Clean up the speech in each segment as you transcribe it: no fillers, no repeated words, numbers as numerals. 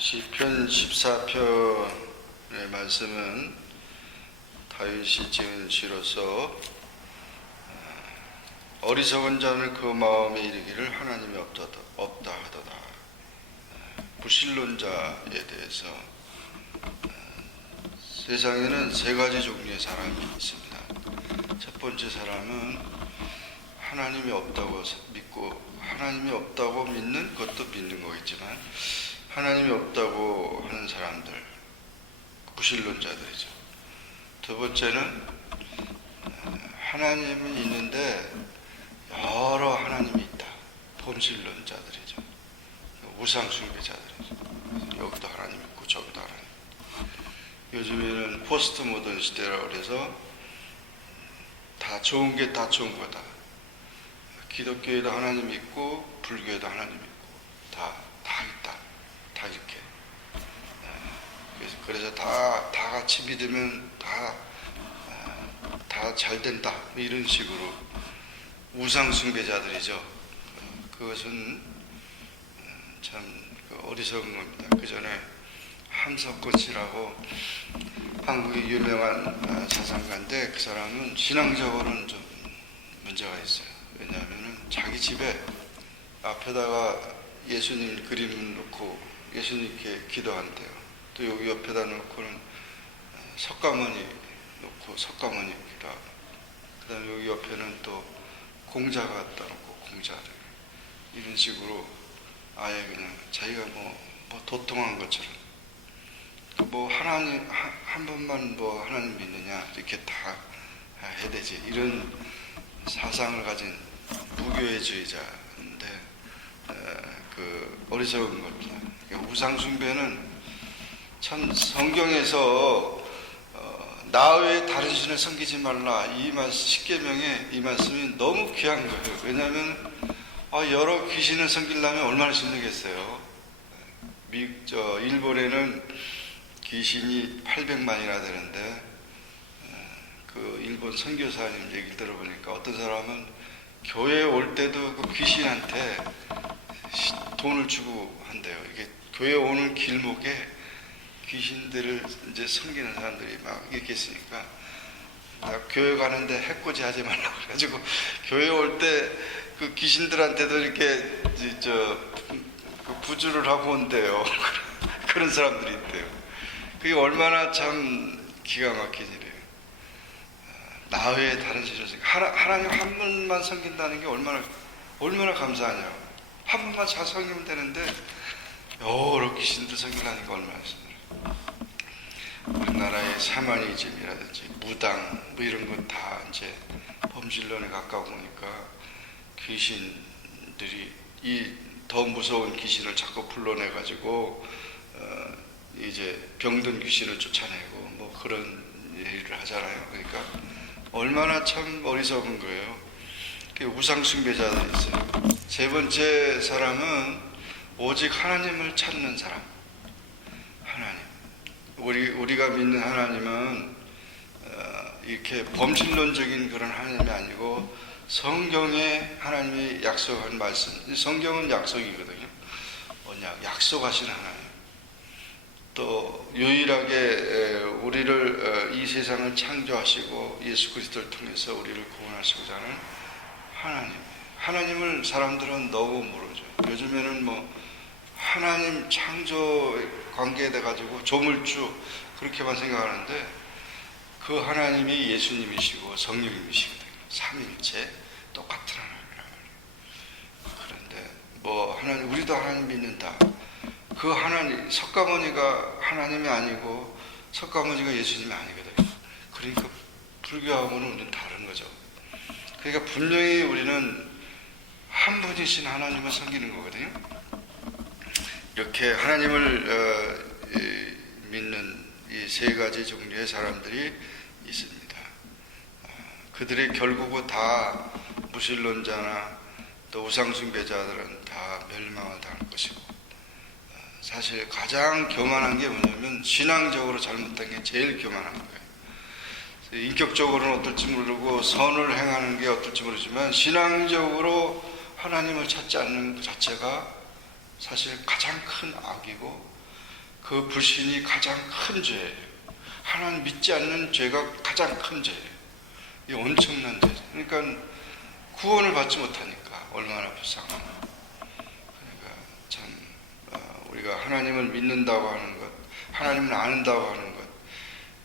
시편 14편의 말씀은 다윗이 지은 시로서 어리석은 자는 그 마음에 이르기를 하나님이 없다 하도다. 불신론자에 대해서 세상에는 세 가지 종류의 사람이 있습니다. 첫 번째 사람은 하나님이 없다고 믿고 하나님이 없다고 믿는 것도 믿는 거겠지만 하나님이 없다고 하는 사람들, 불신론자들이죠. 두 번째는 하나님은 있는데 여러 하나님이 있다. 범신론자들이죠. 우상숭배자들이죠. 여기도 하나님 있고 저기도 하나님 있고. 요즘에는 포스트 모던 시대라고 해서 다 좋은 게 다 좋은 거다. 기독교에도 하나님 있고 불교에도 하나님 있고 다 있다. 다 이렇게. 그래서 다 같이 믿으면 다 잘 된다. 이런 식으로 우상숭배자들이죠. 그것은 참 어리석은 겁니다. 그 전에 함석권 씨라고 한국의 유명한 사상가인데 그 사람은 신앙적으로는 좀 문제가 있어요. 왜냐하면 자기 집에 앞에다가 예수님 그림을 놓고 예수님께 기도한대요. 또 여기 옆에다 놓고는 석가모니 놓고 석가모니 기도하고, 그 다음에 여기 옆에는 또 공자 갖다 놓고 공자를 이런 식으로 아예 그냥 자기가 뭐 도통한 것처럼 뭐 하나님 한 번만 뭐 하나님 믿느냐 이렇게 다 해야 되지, 이런 사상을 가진 무교회주의자인데 그 어리석은 겁니다. 우상숭배는 참 성경에서 나 외에 다른 신을 섬기지 말라, 이 말씀 십계명에 이 말씀이 너무 귀한 거예요. 왜냐하면 여러 귀신을 섬기려면 얼마나 힘들겠어요. 일본에는 귀신이 800만이나 되는데 그 일본 선교사님 얘기를 들어보니까 어떤 사람은 교회에 올 때도 그 귀신한테 돈을 주고 한대요. 이게 교회 오는 길목에 귀신들을 이제 섬기는 사람들이 막 이렇게 있으니까 나 교회 가는데 해코지 하지 말라고 그래가지고 교회 올 때 그 귀신들한테도 이렇게 그 부주를 하고 온대요. 그런 사람들이 있대요. 그게 얼마나 참 기가 막힌 일이에요. 나 외에 다른 신을 하나님 한 분만 섬긴다는 게 얼마나 감사하냐. 한 분만 잘 섬기면 되는데 여러 귀신들 섬기려니까 얼마나 힘들어요. 우리나라의 샤머니즘이라든지 무당 뭐 이런 건 다 이제 범신론에 가까우니까 귀신들이 이 더 무서운 귀신을 자꾸 불러내 가지고 이제 병든 귀신을 쫓아내고 뭐 그런 일을 하잖아요. 그러니까 얼마나 참 어리석은 거예요. 우상숭배자들이 있어요. 세 번째 사람은 오직 하나님을 찾는 사람. 하나님. 우리가 믿는 하나님은 이렇게 범신론적인 그런 하나님이 아니고 성경에 하나님이 약속한 말씀. 성경은 약속이거든요. 약속하신 하나님. 또 유일하게 우리를 이 세상을 창조하시고 예수 그리스도를 통해서 우리를 구원하시고자 하는 하나님. 하나님을 사람들은 너무 모르죠. 요즘에는 뭐 하나님 창조 관계에 돼 가지고 조물주 그렇게만 생각하는데 그 하나님이 예수님이시고 성령님이시거든요. 삼일체 똑같은 하나님이란 말이에요. 그런데 뭐 하나님, 우리도 하나님 믿는다. 그 하나님, 석가모니가 하나님이 아니고 석가모니가 예수님이 아니거든요. 그러니까 불교하고는 우리는 다른 거죠. 그러니까 분명히 우리는 한 분이신 하나님을 섬기는 거거든요. 이렇게 하나님을 믿는 이 세 가지 종류의 사람들이 있습니다. 그들의 결국은 다 무신론자나 또 우상숭배자들은 다 멸망을 당할 것이고, 사실 가장 교만한 게 뭐냐면 신앙적으로 잘못된 게 제일 교만한 거예요. 인격적으로는 어떨지 모르고 선을 행하는 게 어떨지 모르지만 신앙적으로 하나님을 찾지 않는 것 자체가 사실 가장 큰 악이고 그 불신이 가장 큰 죄예요. 하나님 믿지 않는 죄가 가장 큰 죄예요. 이 엄청난 죄. 그러니까 구원을 받지 못하니까 얼마나 불쌍하나. 그러니까 참 우리가 하나님을 믿는다고 하는 것, 하나님을 아는다고 하는 것,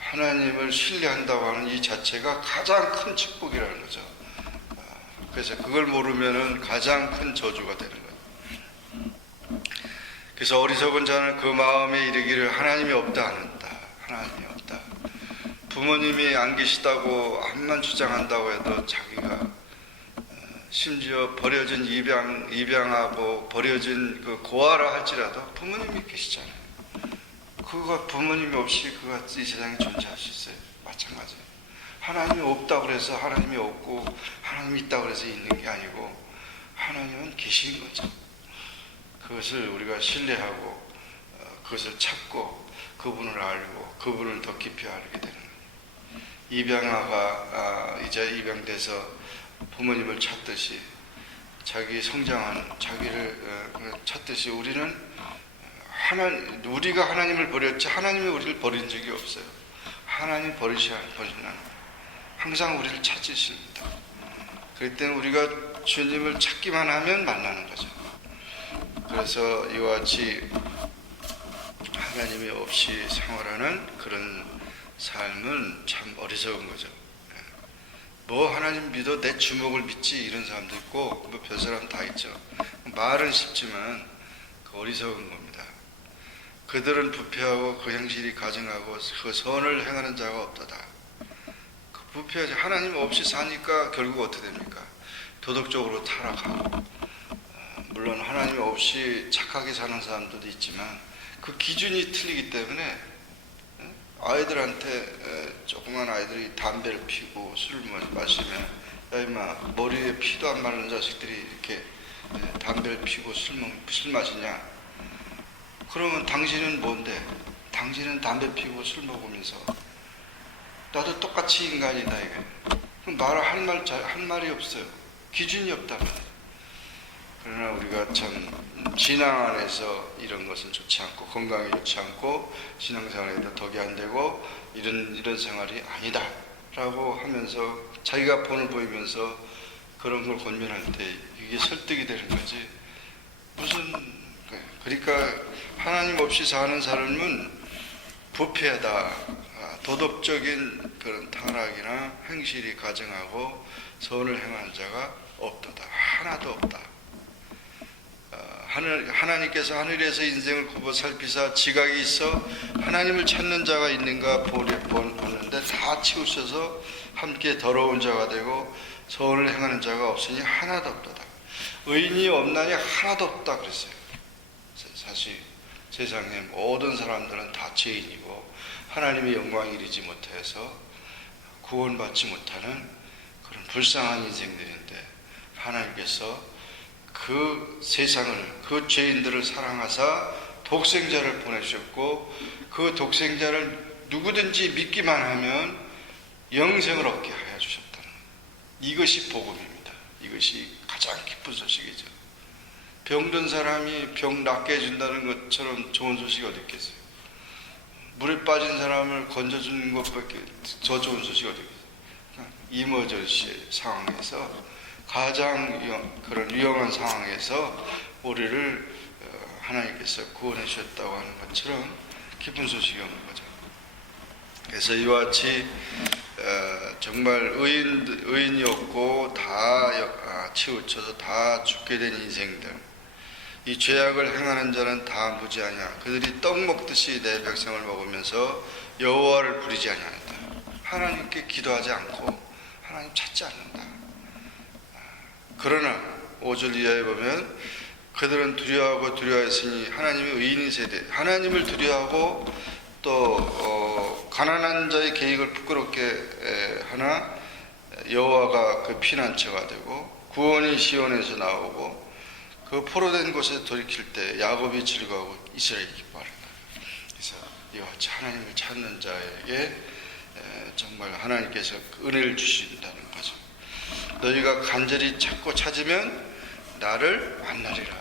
하나님을 신뢰한다고 하는 이 자체가 가장 큰 축복이라는 거죠. 그래서 그걸 모르면은 가장 큰 저주가 되는 거예요. 그래서 어리석은 자는 그 마음에 이르기를 하나님이 없다 하는다. 하나님이 없다. 부모님이 안 계시다고 암만 주장한다고 해도 자기가 심지어 버려진 입양하고 버려진 그 고아라 할지라도 부모님이 계시잖아요. 그가 부모님이 없이 그가 이 세상에 존재할 수 있어요. 마찬가지예요. 하나님이 없다고 그래서 하나님이 없고 하나님이 있다고 그래서 있는 게 아니고 하나님은 계신 거죠. 그것을 우리가 신뢰하고 그것을 찾고 그분을 알고 그분을 더 깊이 알게 되는 거예요. 입양아가 이제 입양돼서 부모님을 찾듯이 자기 성장하는 자기를 찾듯이 우리는 우리가 하나님을 버렸지 하나님이 우리를 버린 적이 없어요. 하나님 버리시는 항상 우리를 찾으십니다. 그럴 때는 우리가 주님을 찾기만 하면 만나는 거죠. 그래서 이와 같이 하나님이 없이 생활하는 그런 삶은 참 어리석은 거죠. 뭐 하나님 믿어 내 주먹을 믿지 이런 사람도 있고 뭐 별 사람 다 있죠. 말은 쉽지만 그 어리석은 겁니다. 그들은 부패하고 그 행실이 가증하고 그 선을 행하는 자가 없도다. 그 부패하지 하나님 없이 사니까 결국 어떻게 됩니까? 도덕적으로 타락하고 물론 하나님 없이 착하게 사는 사람들도 있지만 그 기준이 틀리기 때문에 아이들한테 조그만 아이들이 담배를 피고 술을 마시면 야 임마 머리에 피도 안 마르는 자식들이 이렇게 담배를 피고 술 마시냐? 그러면 당신은 뭔데? 당신은 담배 피고 술 먹으면서 나도 똑같이 인간이다 이게. 그럼 할 말이 없어요. 기준이 없단 말이에요. 그러나 우리가 참 신앙 안에서 이런 것은 좋지 않고 건강이 좋지 않고 신앙생활에도 덕이 안 되고 이런 생활이 아니다 라고 하면서 자기가 본을 보이면서 그런 걸 권면할 때 이게 설득이 되는 거지. 그러니까 하나님 없이 사는 사람은 부패하다, 도덕적인 그런 타락이나 행실이 가증하고 선을 행하는 자가 없도다. 하나도 없다. 하나님께서 하늘에서 인생을 굽어 살피사 지각이 있어 하나님을 찾는 자가 있는가 보는데 다 치우셔서 함께 더러운 자가 되고 선을 행하는 자가 없으니 하나도 없도다. 의인이 없나니 하나도 없다 그랬어요. 사실 세상의 모든 사람들은 다 죄인이고 하나님의 영광에 이르지 못해서 구원받지 못하는 그런 불쌍한 인생들인데 하나님께서 그 세상을 그 죄인들을 사랑하사 독생자를 보내셨고 그 독생자를 누구든지 믿기만 하면 영생을 얻게 하여 주셨다는 이것이 복음입니다. 이것이 가장 기쁜 소식이죠. 병든 사람이 병 낫게 해준다는 것처럼 좋은 소식이 어디 있겠어요. 물에 빠진 사람을 건져주는 것밖에 더 좋은 소식이 어디 있겠어요. 이머전시 상황에서 가장 그런 위험한 상황에서 우리를 하나님께서 구원해 주셨다고 하는 것처럼 기쁜 소식이 없는 거죠. 그래서 이와 같이 정말 의인이 없고 다 치우쳐서 다 죽게 된 인생들, 이 죄악을 행하는 자는 다 무지하냐. 그들이 떡 먹듯이 내 백성을 먹으면서 여호와를 부르지 아니하는다. 하나님께 기도하지 않고 하나님 찾지 않는다. 그러나 5절 이하에 보면 그들은 두려워하고 두려워했으니 하나님의 의인인 세대, 하나님을 두려워하고 또 가난한 자의 계획을 부끄럽게 하나 여호와가 그 피난처가 되고 구원이 시온에서 나오고 그 포로된 곳에 돌이킬 때 야곱이 즐거워하고 이스라엘이 기뻐한다. 그래서 이와 같이 하나님을 찾는 자에게 정말 하나님께서 은혜를 주신다는 거죠. 너희가 간절히 찾고 찾으면 나를 만나리라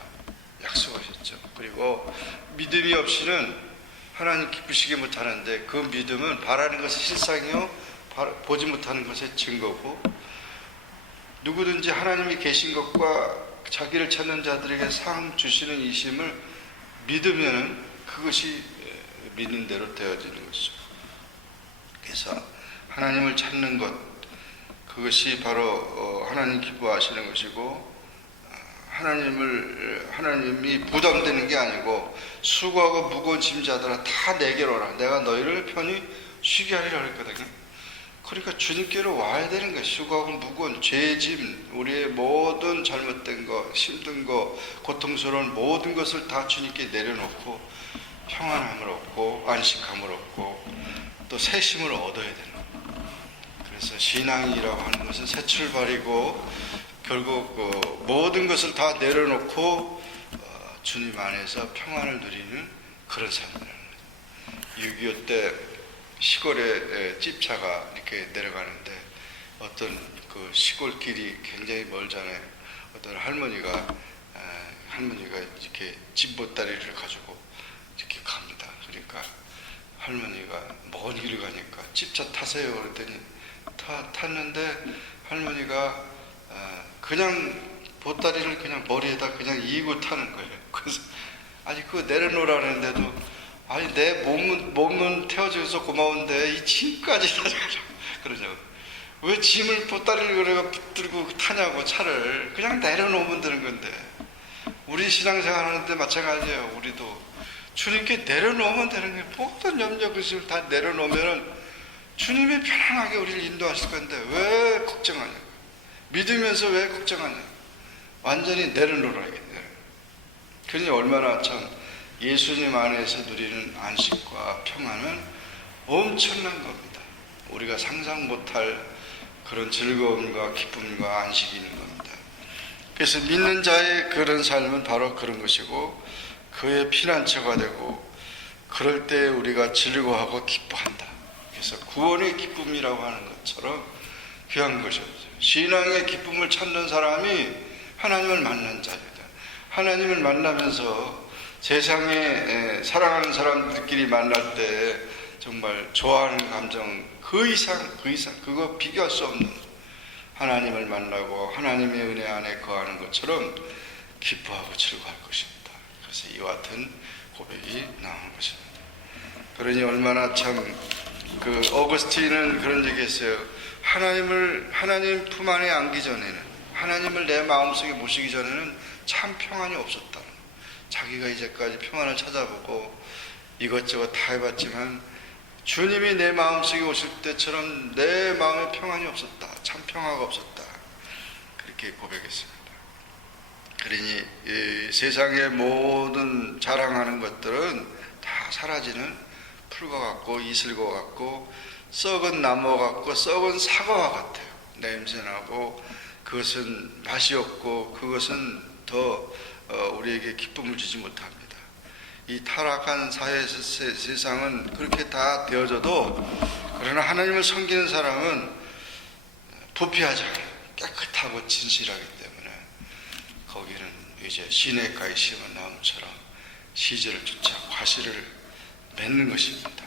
약속하셨죠. 그리고 믿음이 없이는 하나님 기쁘시게 못하는데 그 믿음은 바라는 것의 실상이요 보지 못하는 것의 증거고, 누구든지 하나님이 계신 것과 자기를 찾는 자들에게 상 주시는 이심을 믿으면 그것이 믿는 대로 되어지는 것이죠. 그래서 하나님을 찾는 것, 그것이 바로 하나님 기뻐하시는 것이고, 하나님이 부담되는 게 아니고, 수고하고 무거운 짐자들아 다 내게로 오라, 내가 너희를 편히 쉬게 하리라 그랬거든요. 그러니까 주님께로 와야 되는 거예요. 수고하고 무거운 죄짐, 우리의 모든 잘못된 거, 힘든 거, 고통스러운 모든 것을 다 주님께 내려놓고 평안함을 얻고 안식함을 얻고 또 새 힘을 얻어야 되는 거예요. 그래서 신앙이라고 하는 것은 새 출발이고, 결국 모든 것을 다 내려놓고 주님 안에서 평안을 누리는 그런 삶이라는 거죠. 6.25 때 시골에 집차가 이렇게 내려가는데 어떤 그 시골 길이 굉장히 멀잖아요. 어떤 할머니가 이렇게 집 보따리를 가지고 이렇게 갑니다. 그러니까 할머니가 먼 길을 가니까 집차 타세요 그랬더니 탔는데 할머니가 그냥 보따리를 그냥 머리에다 그냥 이고 타는 거예요. 그래서 아니 그거 내려놓으라는데도 아니 내 몸은 태워줘서 고마운데 이 짐까지 그러죠. 왜 짐을 보따리를 그래가 붙들고 타냐고, 차를 그냥 내려놓으면 되는 건데. 우리 신앙생활 하는데 마찬가지예요. 우리도 주님께 내려놓으면 되는 거예요. 모든 염려 근심을 다 내려놓으면 주님이 편안하게 우리를 인도하실 건데 왜 걱정하냐, 믿으면서 왜 걱정하냐. 완전히 내려놓으라겠네요. 그러니 얼마나 참 예수님 안에서 누리는 안식과 평안은 엄청난 겁니다. 우리가 상상 못할 그런 즐거움과 기쁨과 안식이 있는 겁니다. 그래서 믿는 자의 그런 삶은 바로 그런 것이고, 그의 피난처가 되고, 그럴 때 우리가 즐거워하고 기뻐한다. 그래서 구원의 기쁨이라고 하는 것처럼 귀한 것이죠. 신앙의 기쁨을 찾는 사람이 하나님을 만난 자입니다. 하나님을 만나면서 세상에 사랑하는 사람들끼리 만날 때 정말 좋아하는 감정 그 이상 그거 비교할 수 없는, 하나님을 만나고 하나님의 은혜 안에 거하는 것처럼 기뻐하고 즐거워할 것입니다. 그래서 이와 같은 고백이 나오는 것입니다. 그러니 얼마나 참 그 어거스틴은 그런 얘기했어요. 하나님 품 안에 안기 전에는, 하나님을 내 마음속에 모시기 전에는 참 평안이 없었다. 자기가 이제까지 평안을 찾아보고 이것저것 다 해봤지만 주님이 내 마음속에 오실 때처럼 내 마음에 평안이 없었다. 참 평화가 없었다. 그렇게 고백했습니다. 그러니 이 세상의 모든 자랑하는 것들은 다 사라지는 풀과 같고 이슬과 같고 썩은 나무와 같고 썩은 사과와 같아요. 냄새나고 그것은 맛이 없고 그것은 더 우리에게 기쁨을 주지 못합니다. 이 타락한 세상은 그렇게 다 되어져도, 그러나 하나님을 섬기는 사람은 부패하지 않아요. 깨끗하고 진실하기 때문에 거기는 이제 시냇가에 심은 나무처럼 시절을 쫓아 과실을 맺는 것입니다.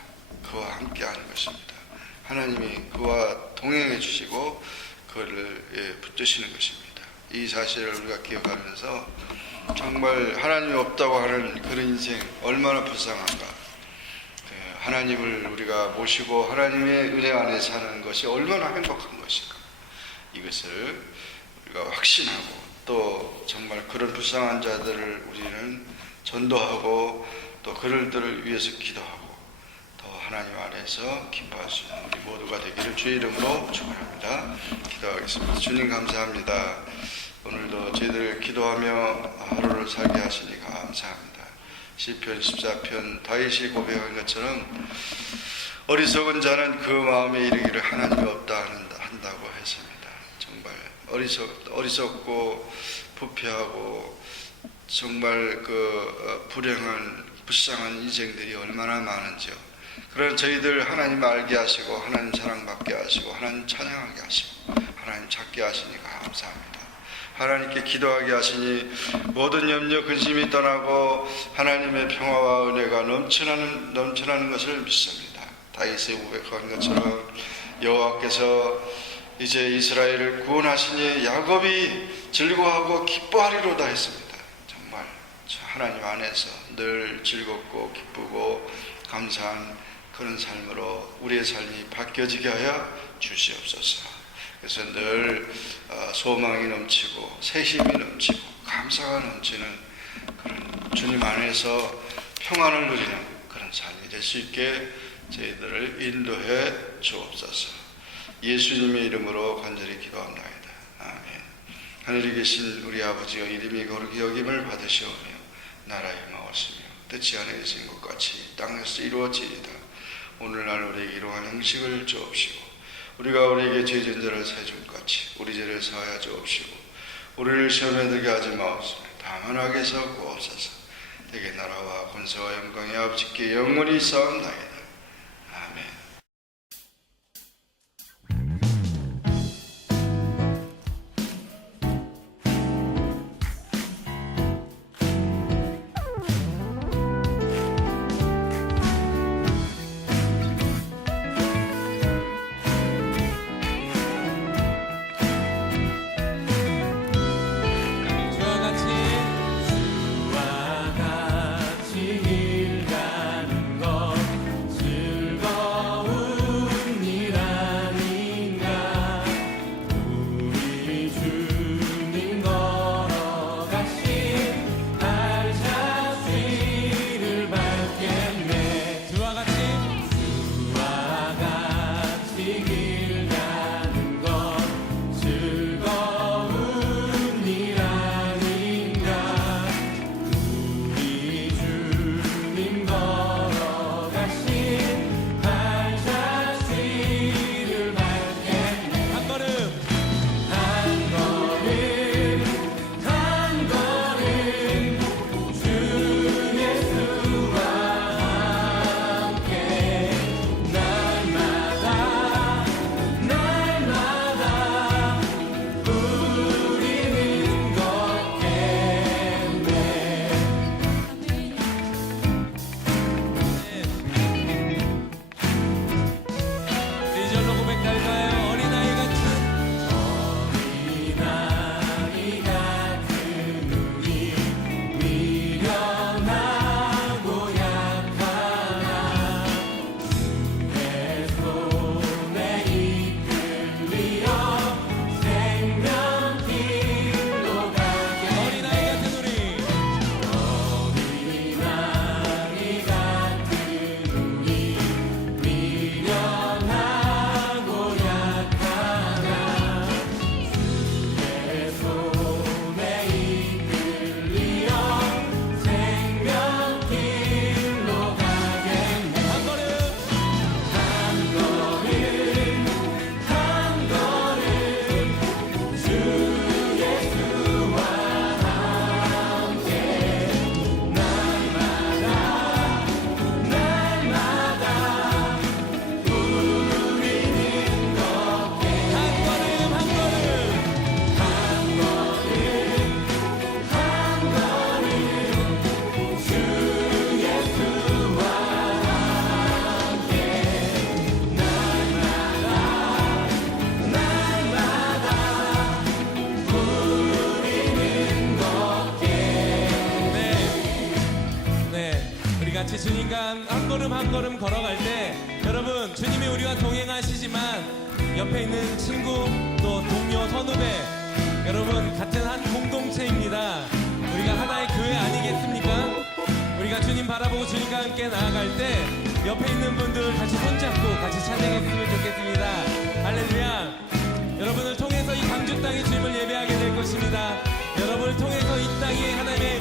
그와 함께하는 것입니다. 하나님이 그와 동행해 주시고 그를 붙드시는 것입니다. 이 사실을 우리가 기억하면서 정말 하나님이 없다고 하는 그런 인생 얼마나 불쌍한가. 하나님을 우리가 모시고 하나님의 은혜 안에 사는 것이 얼마나 행복한 것인가. 이것을 우리가 확신하고, 또 정말 그런 불쌍한 자들을 우리는 전도하고 또 그들을 위해서 기도하고 더 하나님 안에서 기뻐할 수 있는 우리 모두가 되기를 주의 이름으로 축원합니다. 기도하겠습니다. 주님 감사합니다. 오늘도 저희들 기도하며 하루를 살게 하시니 감사합니다. 시편 14편 다윗이 고백한 것처럼 어리석은 자는 그 마음에 이르기를 하나님이 없다 한다고 했습니다. 정말 어리석고 부패하고 정말 그 불행한 불쌍한 인생들이 얼마나 많은지요. 그런 저희들 하나님 알게 하시고 하나님 사랑받게 하시고 하나님 찬양하게 하시고 하나님 찾게 하시니 감사합니다. 하나님께 기도하게 하시니 모든 염려 근심이 떠나고 하나님의 평화와 은혜가 넘쳐나는 것을 믿습니다. 다윗이 고백한 것처럼 여호와께서 이제 이스라엘을 구원하시니 야곱이 즐거워하고 기뻐하리로다 했습니다. 정말 하나님 안에서 늘 즐겁고 기쁘고 감사한 그런 삶으로 우리의 삶이 바뀌어지게 하여 주시옵소서. 그래서 늘 소망이 넘치고 새힘이 넘치고 감사가 넘치는 그런 주님 안에서 평안을 누리는 그런 삶이 될 수 있게 저희들을 인도해 주옵소서. 예수님의 이름으로 간절히 기도합나이다. 아멘. 하늘에 계신 우리 아버지여, 이름이 거룩히 여김을 받으시오며 나라의 마옵시며 뜻이 하늘에 계신 것 같이 땅에서 이루어지이다. 오늘날 우리에게 이러한 형식을 주옵시고 우리가 우리에게 죄진 자를 사해준 같이 우리 죄를 사하여 주옵시고 우리를 시험에 들게 하지 마옵시며 다만 악에서 구하옵소서. 대개 나라와 권세와 영광이 아버지께 영원히 싸움나이다. 아멘. 같이 주님과 한 걸음 한 걸음 걸어갈 때 여러분 주님이 우리와 동행하시지만 옆에 있는 친구 또 동료 선후배 여러분 같은 한 공동체입니다. 우리가 하나의 교회 아니겠습니까? 우리가 주님 바라보고 주님과 함께 나아갈 때 옆에 있는 분들 같이 손잡고 같이 찬양했으면 좋겠습니다. 할렐루야. 여러분을 통해서 이 광주 땅에 주님을 예배하게 될 것입니다. 여러분을 통해서 이 땅에 하나님의